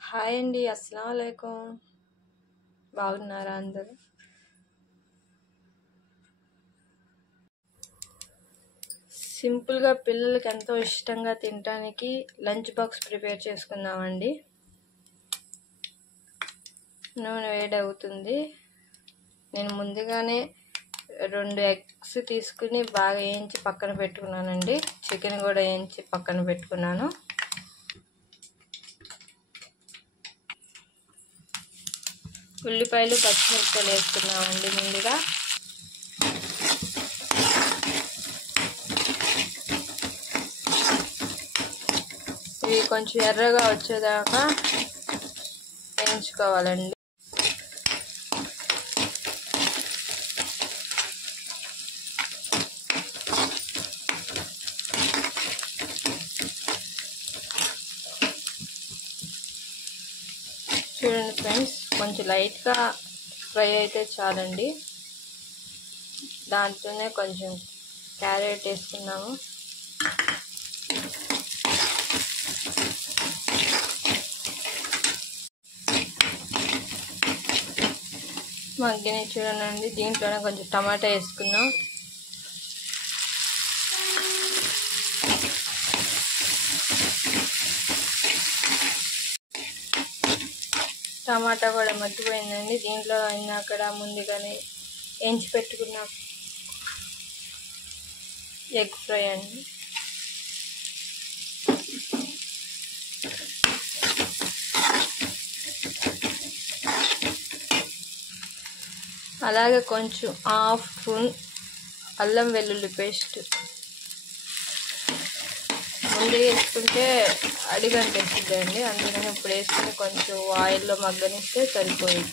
Hi అండి. అస్సలం వాలేకుం. బాగున్నారా అందరూ? సింపుల్గా పిల్లలకి ఎంతో ఇష్టంగా తినడానికి లంచ్ బాక్స్ ప్రిపేర్ చేసుకుందామండి. నూనె వేడవుతుంది. నేను ముందుగానే 2 ఎగ్స్ తీసుకుని బాగా వేయించి పక్కన పెట్టుకున్నానండి. చికెన్ కూడా వేయించి పక్కన పెట్టుకున్నాను. ఉల్లిపాయలు పచ్చిమిరపకాయలు వేసుకున్నామండి ముందుగా. ఇవి కొంచెం ఎర్రగా వచ్చేదాకా వేయించుకోవాలండి. చూడండి ఫ్రెండ్స్, కొంచెం లైట్గా ఫ్రై అయితే చాలండి. దాంట్లోనే కొంచెం క్యారెట్ వేసుకున్నాము. మగ్గిని చూడండి. దీంట్లోనే కొంచెం టమాటా వేసుకున్నాం. టమాటా కూడా మగ్గిపోయిందండి. దీంట్లో అక్కడ ముందుగానే వేయించి పెట్టుకున్న ఎగ్ ఫ్రై అండి. అలాగే కొంచెం 1/2 స్పూన్ అల్లం వెల్లుల్లి పేస్ట్. ముందు వేసుకుంటే అడిగంటేస్తుందండి, అందుకని ఇప్పుడు వేసుకుని కొంచెం ఆయిల్లో మగ్గనిస్తే సరిపోయింది.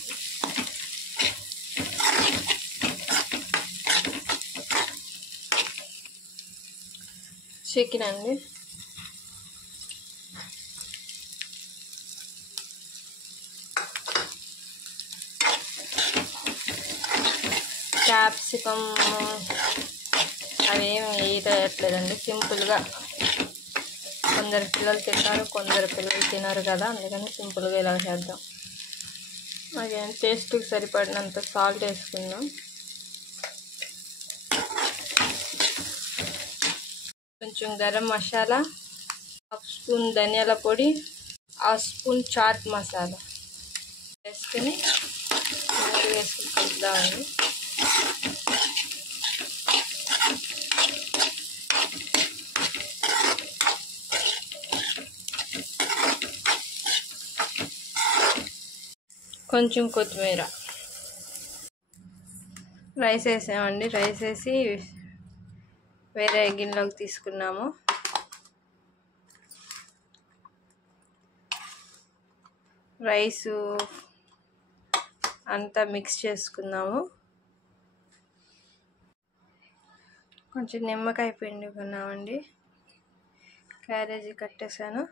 చికెన్ అండి. క్యాప్సికమ్ అవేమి వేయట్లేదండి. సింపుల్గా కొందరు పిల్లలు తింటారు, కొందరు పిల్లలు తినరు కదా, అందుకని సింపుల్గా ఇలా చేద్దాం. అలాగే టేస్ట్కి సరిపడినంత సాల్ట్ వేసుకుందాం. కొంచెం గరం మసాలా, 1/2 స్పూన్ ధనియాల పొడి, 1/2 స్పూన్ చాట్ మసాలా వేసుకుని వేసుకుని కలుపుదామండి. కొంచెం కొత్తిమీర. రైస్ వేసామండి. రైస్ వేసి వేరే గిన్నెలోకి తీసుకున్నాము. రైసు అంతా మిక్స్ చేసుకుందాము. కొంచెం నిమ్మకాయ పిండుకున్నామండి. క్యారేజీ కట్టేసాను.